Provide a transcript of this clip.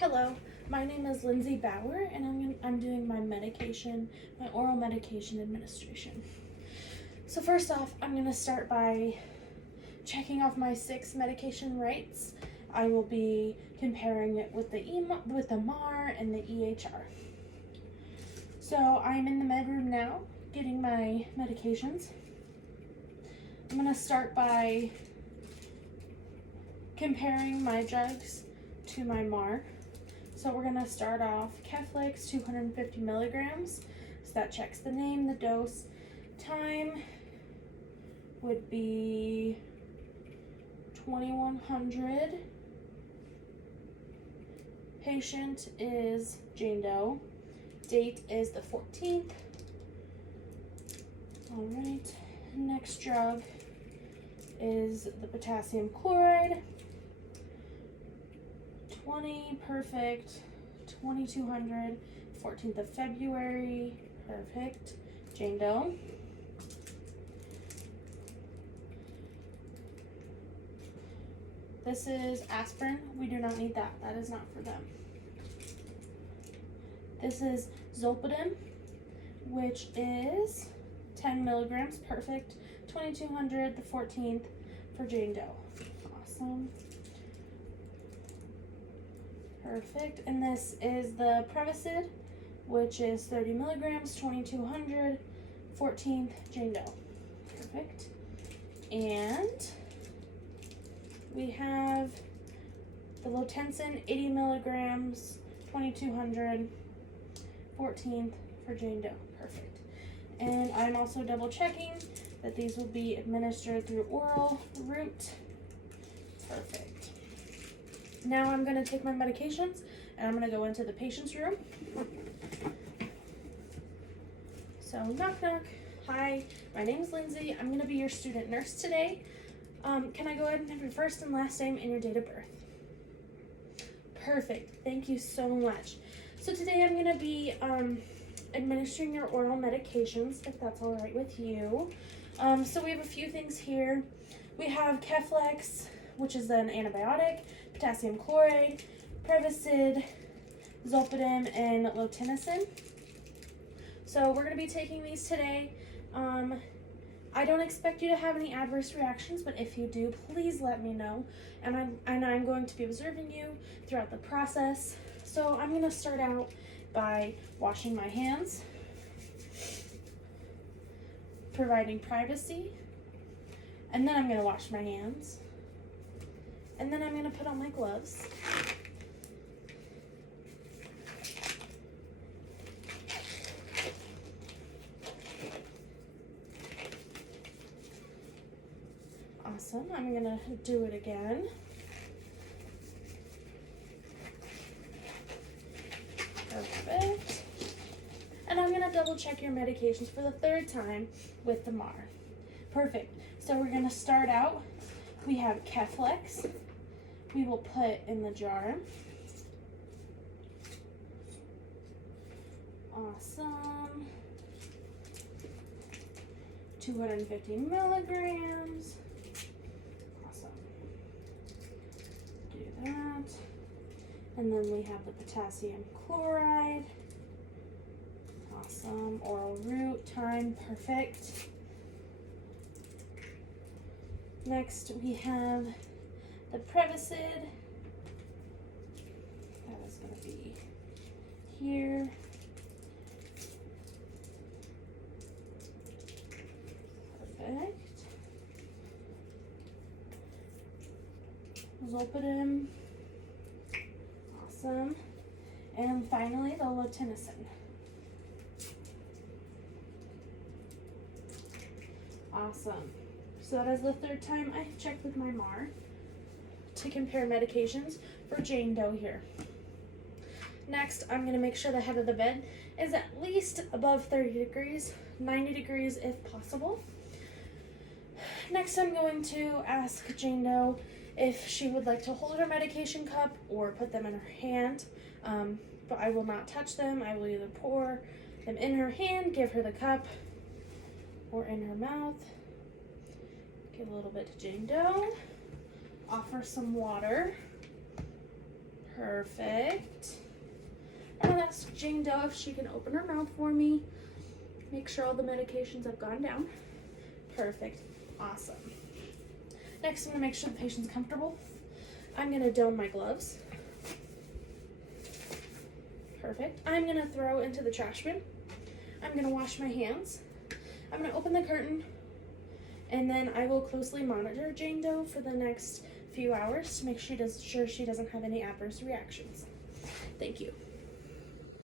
Hello, my name is Lindsay Bauer, and I'm doing my oral medication administration. So first off, I'm going to start by checking off my 6 medication rates. I will be comparing it with the MAR and the EHR. So I'm in the med room now, getting my medications. I'm going to start by comparing my drugs to my MAR. So we're gonna start off Keflex 250 milligrams. So that checks the name, the dose, time would be 2100. Patient is Jane Doe. Date is the 14th. All right, next drug is the potassium chloride. 20, perfect. 2200, 14th of February, perfect. Jane Doe. This is aspirin. We do not need that. That is not for them. This is Zolpidem, which is 10 milligrams, perfect. 2200, the 14th for Jane Doe. Awesome. Perfect, and this is the Prevacid, which is 30 milligrams, 2200, 14th, Jane Doe. Perfect. And we have the Lotensin, 80 milligrams, 2200, 14th for Jane Doe. Perfect. And I'm also double checking that these will be administered through oral route. Perfect. Now I'm going to take my medications and I'm going to go into the patient's room. So knock knock. Hi, my name is Lindsay. I'm going to be your student nurse today. Can I go ahead and have your first and last name and your date of birth? Perfect. Thank you so much. So today I'm going to be administering your oral medications, if that's all right with you. So we have a few things here. We have Keflex, which is an antibiotic, potassium chloride, Prevacid, Zolpidem, and Lotensin. So we're going to be taking these today. I don't expect you to have any adverse reactions, but if you do, please let me know. And I'm going to be observing you throughout the process. So I'm going to start out by washing my hands, providing privacy, and then I'm going to wash my hands. And then I'm going to put on my gloves. Awesome. I'm going to do it again. Perfect. And I'm going to double check your medications for the 3rd time with the MAR. Perfect. So we're going to start out. We have Keflex. We will put in the jar. Awesome. 250 milligrams. Awesome. Do that. And then we have the potassium chloride. Awesome. Oral route, time, perfect. Next we have the Prevacid. That is going to be here. Perfect. Zolpidem. Awesome. And finally, the Lotensin. Awesome. So that is the 3rd time I've checked with my MAR to compare medications for Jane Doe here. Next, I'm going to make sure the head of the bed is at least above 30 degrees, 90 degrees if possible. Next, I'm going to ask Jane Doe if she would like to hold her medication cup or put them in her hand, but I will not touch them. I will either pour them in her hand, give her the cup, or in her mouth. Give a little bit to Jane Doe. Offer some water. Perfect. I'm gonna ask Jane Doe if she can open her mouth for me. Make sure all the medications have gone down. Perfect. Awesome. Next, I'm gonna make sure the patient's comfortable. I'm gonna don my gloves. Perfect. I'm gonna throw into the trash bin. I'm gonna wash my hands. I'm gonna open the curtain, and then I will closely monitor Jane Doe for the next few hours to make sure she doesn't have any adverse reactions. Thank you.